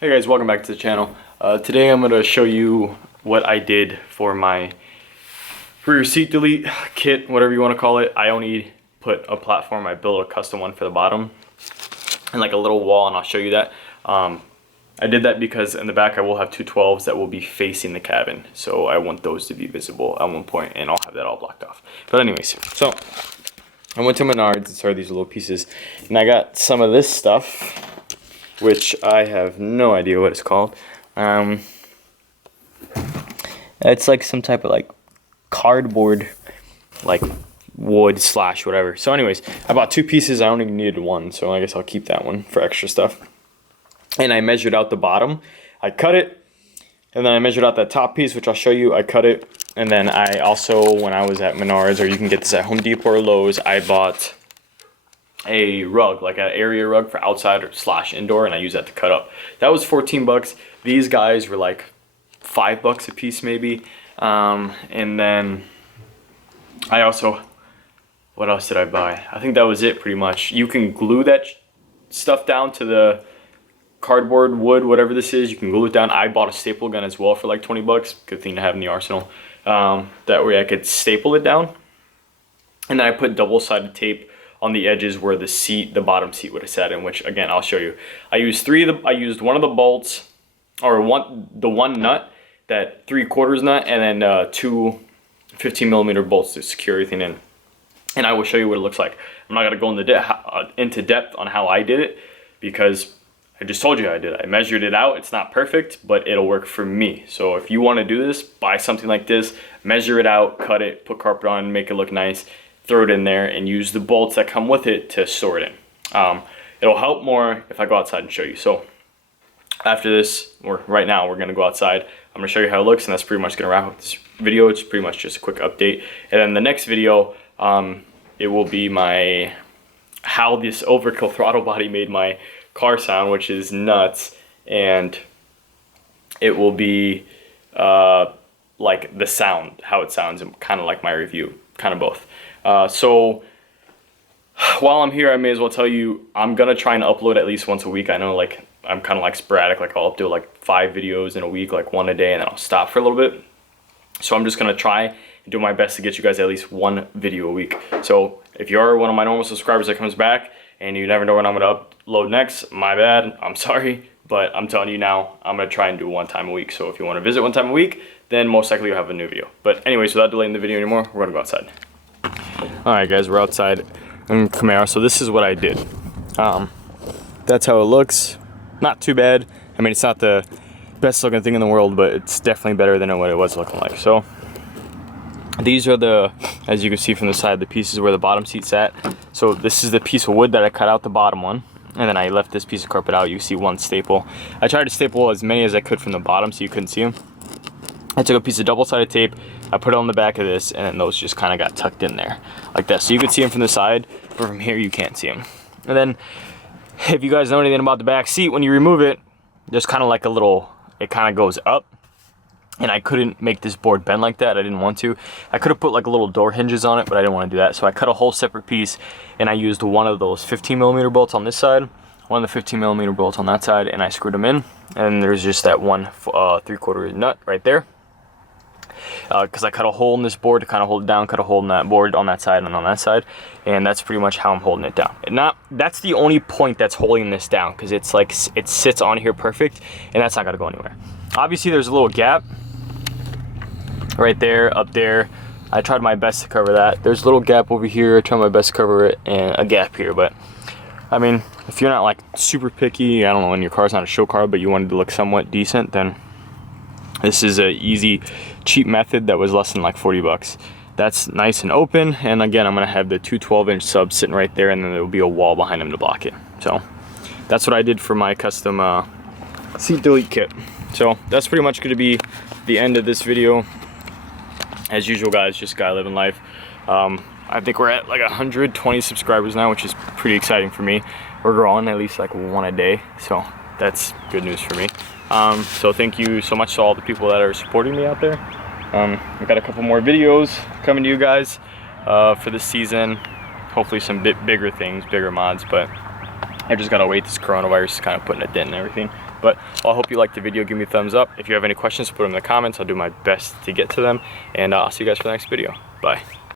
Hey guys, welcome back to the channel. Today I'm going to show you what I did for my rear seat delete kit, whatever you want to call it. I only put a platform, I built a custom one for the bottom and like a little wall, and I'll show you that. I did that because in the back I will have two 12s that will be facing the cabin, so I want those to be visible at one point, and I'll have that all blocked off. But anyways, so I went to Menards and started these little pieces, and I got some of this stuff, which I have no idea what it's called. It's like some type of like cardboard, like wood slash whatever. So anyways, I bought two pieces. I only needed one, so I guess I'll keep that one for extra stuff. And I measured out the bottom. I cut it, and then I measured out that top piece, which I'll show you. I cut it, and then I also, when I was at Menards, or you can get this at Home Depot or Lowe's, I bought a rug, like an area rug for outside slash indoor, and I use that to cut up. That was 14 bucks. These guys were like $5 a piece maybe. And then I also, what else did I buy? I think that was it pretty much. You can glue that stuff down to the cardboard, wood, whatever this is. You can glue it down. I bought a staple gun as well for like 20 bucks. Good thing to have in the arsenal. That way I could staple it down. And then I put double-sided tape on the edges where the bottom seat would have sat in, which again, I'll show you. I used one of the bolts, or the one nut, that 3/4 nut, and then two 15mm bolts to secure everything in. And I will show you what it looks like. I'm not gonna go into depth on how I did it, because I just told you I did it. I measured it out. It's not perfect, but it'll work for me. So if you wanna do this, buy something like this, measure it out, cut it, put carpet on, make it look nice, throw it in there, and use the bolts that come with it to store it in. It'll help more if I go outside and show you. So after this, or right now, we're gonna go outside. I'm gonna show you how it looks, and that's pretty much gonna wrap up this video. It's pretty much just a quick update. And then the next video, it will be how this overkill throttle body made my car sound, which is nuts. And it will be like the sound, how it sounds, and kind of like my review, kind of both. So while I'm here, I may as well tell you, I'm gonna try and upload at least once a week. I know, like, I'm kind of like sporadic, like I'll do like 5 videos in a week, like one a day, and then I'll stop for a little bit. So I'm just gonna try and do my best to get you guys at least one video a week. So if you're one of my normal subscribers that comes back and you never know when I'm gonna upload next, my bad, I'm sorry, but I'm telling you now, I'm gonna try and do one time a week. So if you wanna visit one time a week, then most likely you'll have a new video. But anyways, without delaying the video anymore, we're gonna go outside. Alright guys, we're outside in Camaro, so this is what I did. That's how it looks. Not too bad. I mean, it's not the best looking thing in the world, but it's definitely better than what it was looking like. So these are the, as you can see from the side, the pieces where the bottom seat sat. So this is the piece of wood that I cut out the bottom one, and then I left this piece of carpet out. You see one staple. I tried to staple as many as I could from the bottom so you couldn't see them. I took a piece of double-sided tape, I put it on the back of this, and then those just kind of got tucked in there like that. So you could see them from the side, but from here you can't see them. And then if you guys know anything about the back seat, when you remove it, there's kind of like a little, it kind of goes up. And I couldn't make this board bend like that. I didn't want to. I could have put like little door hinges on it, but I didn't want to do that. So I cut a whole separate piece, and I used one of those 15mm bolts on this side, one of the 15mm bolts on that side, and I screwed them in. And there's just that one 3/4 nut right there. Because I cut a hole in this board to kind of hold it down, cut a hole in that board on that side and on that side, and that's pretty much how I'm holding it down. And that's the only point that's holding this down, because it's like it sits on here perfect, and that's not gonna go anywhere. Obviously there's a little gap right there, up there. I tried my best to cover that. There's a little gap over here. I tried my best to cover it, and a gap here. But I mean, if you're not like super picky, I don't know, and your car's not a show car, but you wanted to look somewhat decent, then this is a easy, cheap method that was less than like 40 bucks. That's nice and open, and again, I'm gonna have the two 12-inch subs sitting right there, and then there'll be a wall behind them to block it. So that's what I did for my custom seat delete kit. So that's pretty much gonna be the end of this video. As usual, guys, just guy living life. I think we're at like 120 subscribers now, which is pretty exciting for me. We're growing at least like one a day, so that's good news for me. So thank you so much to all the people that are supporting me out there. I've got a couple more videos coming to you guys for this season. Hopefully some bigger things, bigger mods, but I just gotta wait. This coronavirus is kind of putting a dent in everything. But I hope you liked the video. Give me a thumbs up. If you have any questions, put them in the comments. I'll do my best to get to them, and I'll see you guys for the next video. Bye.